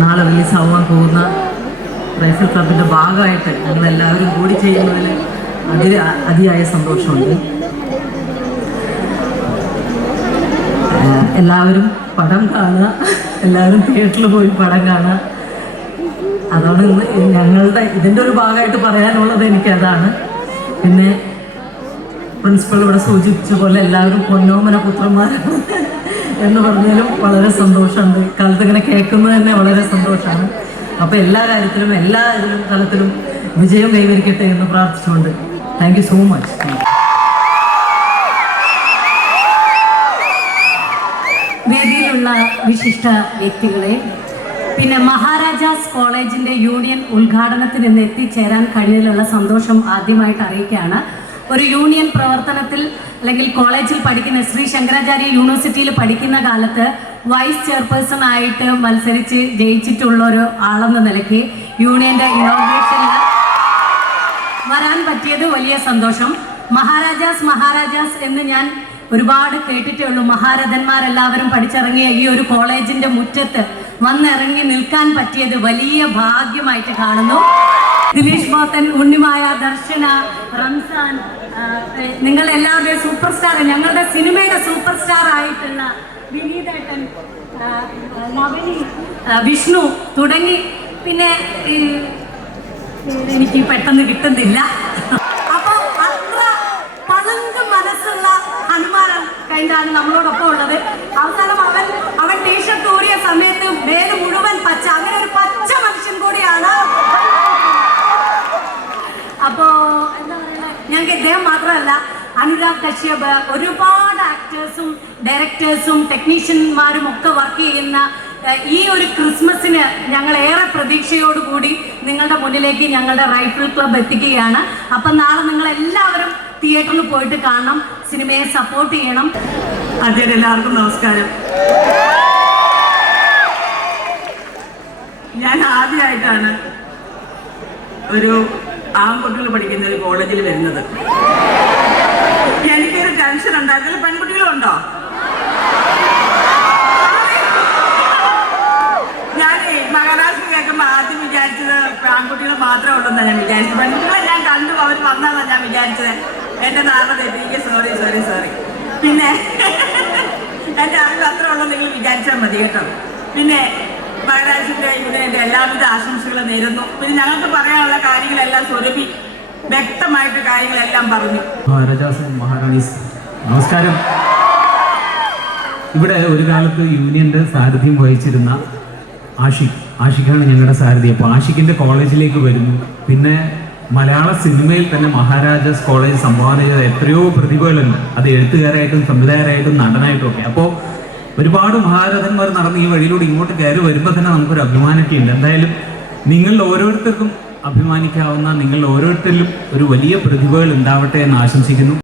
നാളെ റിലീസാവാൻ പോകുന്ന റൈഫിൾ ക്ലബിന്റെ ഭാഗമായിട്ട് ഞങ്ങളെല്ലാവരും കൂടി ചെയ്യുന്നതിൽ അതിൽ അതിയായ സന്തോഷമുണ്ട്. എല്ലാവരും പടം കാണുക എല്ലാവരും തിയേറ്ററിൽ പോയി പടം കാണുക. അതാണ് ഞങ്ങളുടെ ഇതിന്റെ ഒരു ഭാഗമായിട്ട് പറയാനുള്ളത് എനിക്ക് അതാണ്. പിന്നെ പ്രിൻസിപ്പൾ ഇവിടെ സൂചിപ്പിച്ച പോലെ എല്ലാവരും പൊന്നോമന പുത്രന്മാരാണ്. എന്ന് പറഞ്ഞാലും വളരെ സന്തോഷമുണ്ട്. കാലത്ത് ഇങ്ങനെ കേൾക്കുന്നത് തന്നെ വളരെ സന്തോഷമാണ്. അപ്പോൾ എല്ലാ കാര്യത്തിലും എല്ലാ ഇതിലും തലത്തിലും വിജയം കൈവരിക്കട്ടെ എന്ന് പ്രാർത്ഥിച്ചുകൊണ്ട് താങ്ക് സോ മച്ച് വേദിയിലുള്ള വിശിഷ്ട വ്യക്തികളെ പിന്നെ മഹാരാജാസ് കോളേജിന്റെ യൂണിയൻ ഉദ്ഘാടനത്തിന് എത്തിച്ചേരാൻ കഴിഞ്ഞതിലുള്ള സന്തോഷം ആദ്യമായിട്ട് അറിയിക്കുകയാണ്. ഒരു യൂണിയൻ പ്രവർത്തനത്തിൽ അല്ലെങ്കിൽ കോളേജിൽ പഠിക്കുന്ന ശ്രീ ശങ്കരാചാര്യ യൂണിവേഴ്സിറ്റിയിൽ പഠിക്കുന്ന കാലത്ത് വൈസ് ചെയർപേഴ്സൺ ആയിട്ട് മത്സരിച്ച് ജയിച്ചിട്ടുള്ള ഒരു ആളെന്ന നിലയ്ക്ക് യൂണിയന്റെ ഇനോഗ്രേഷനിൽ വരാൻ പറ്റിയത് വലിയ സന്തോഷം. മഹാരാജാസ് മഹാരാജാസ് എന്ന് ഞാൻ ഒരുപാട് കേട്ടിട്ടേ ഉള്ളൂ. മഹാരഥന്മാരെല്ലാവരും പഠിച്ചിറങ്ങിയ ഈ ഒരു കോളേജിന്റെ മുറ്റത്ത് വന്നിറങ്ങി നിൽക്കാൻ പറ്റിയത് വലിയ ഭാഗ്യമായിട്ട് കാണുന്നു. ദിലീഷ് ബോത്തൻ ഉണ്ണിമായ ദർശന റംസാൻ നിങ്ങൾ എല്ലാവരുടെയും സൂപ്പർ സ്റ്റാർ ഞങ്ങളുടെ സിനിമയുടെ സൂപ്പർ സ്റ്റാർ ആയിട്ടുള്ള വിനീതേട്ടൻ നവനി വിഷ്ണു തുടങ്ങി. പിന്നെ എനിക്ക് പെട്ടെന്ന് കിട്ടുന്നില്ല. അപ്പൊ അത്ര പളുങ്ക് മനസ്സുള്ള ഹനുമാൻ കഴിഞ്ഞാണ് നമ്മളോടൊപ്പം ഉള്ളത്. ഇദ്ദേഹം മാത്രമല്ല അനുരാഗ് കശ്യപ് ഒരുപാട് ആക്ടേഴ്സും ഡയറക്ടേഴ്സും ടെക്നീഷ്യന്മാരും ഒക്കെ വർക്ക് ചെയ്യുന്ന ഈ ഒരു ക്രിസ്മസിന് ഞങ്ങൾ ഏറെ പ്രതീക്ഷയോടുകൂടി നിങ്ങളുടെ മുന്നിലേക്ക് ഞങ്ങളുടെ റൈഫിൾ ക്ലബ് എത്തിക്കുകയാണ്. അപ്പം നാളെ നിങ്ങൾ എല്ലാവരും തിയേറ്ററിൽ പോയിട്ട് കാണണം സിനിമയെ സപ്പോർട്ട് ചെയ്യണം. ആദ്യം എല്ലാവർക്കും നമസ്കാരം. ഞാൻ ആദ്യമായിട്ടാണ് ഒരു ആൺകുട്ടികൾ പഠിക്കുന്ന ഒരു കോളേജിൽ വരുന്നത്. എനിക്കൊരു ടെൻഷൻ ഉണ്ട് പെൺകുട്ടികളുണ്ടോ? ഞാൻ മഹാരാഷ്ട്ര കേൾക്കുമ്പോൾ ആദ്യം വിചാരിച്ചത് ആൺകുട്ടികൾ മാത്രമേ ഉള്ളൂ ഞാൻ വിചാരിച്ചത്. പെൺകുട്ടികളെ ഞാൻ കണ്ടു അവർ വന്നതാണ് ഞാൻ വിചാരിച്ചത്. എന്റെ നാളെ തെറ്റിക്ക് സോറി സോറി സോറി. പിന്നെ എന്റെ അറിവ് അത്ര ഉള്ളൂ നിങ്ങൾ വിചാരിച്ചാൽ മതി കേട്ടോ. പിന്നെ മഹാരാഷ്ട്രയുടെ ഇവിടെ എന്റെ എല്ലാവിധ ആശംസകളും നേരുന്നു. പിന്നെ ഞങ്ങൾക്ക് പറയാനുള്ള കാര്യങ്ങളെല്ലാം സ്വരൂപി വ്യക്തമായിട്ട് കാര്യങ്ങളെല്ലാം പറഞ്ഞു. മഹാരാജാസ് മഹാറാണീസ് നമസ്കാരം. ഇവിടെ ഒരു കാലത്ത് യൂണിയന്റെ സാരഥ്യം വഹിച്ചിരുന്ന ആഷിഖ്. ആഷിഖാണ് ഞങ്ങളുടെ സാരഥി. അപ്പോൾ ആഷിഖിന്റെ കോളേജിലേക്ക് വരുന്നു. പിന്നെ മലയാള സിനിമയിൽ തന്നെ മഹാരാജാസ് കോളേജ് സംഭാവന ചെയ്ത എത്രയോ പ്രതിഭകളുണ്ട്. അത് എഴുത്തുകാരായിട്ടും സംവിധായകരായിട്ടും നടനായിട്ടും ഒക്കെ അപ്പോൾ ഒരുപാട് മഹാരഥന്മാർ നടന്ന് ഈ വഴിയിലൂടെ ഇങ്ങോട്ട് കയറി വരുമ്പോൾ തന്നെ നമുക്കൊരു അഭിമാനമൊക്കെ ഉണ്ട്. എന്തായാലും നിങ്ങൾ ഓരോരുത്തർക്കും അഭിമാനിക്കാവുന്ന നിങ്ങൾ ഓരോരുത്തരിലും ഒരു വലിയ പ്രതിഭകൾ ഉണ്ടാവട്ടെ എന്ന് ആശംസിക്കുന്നു.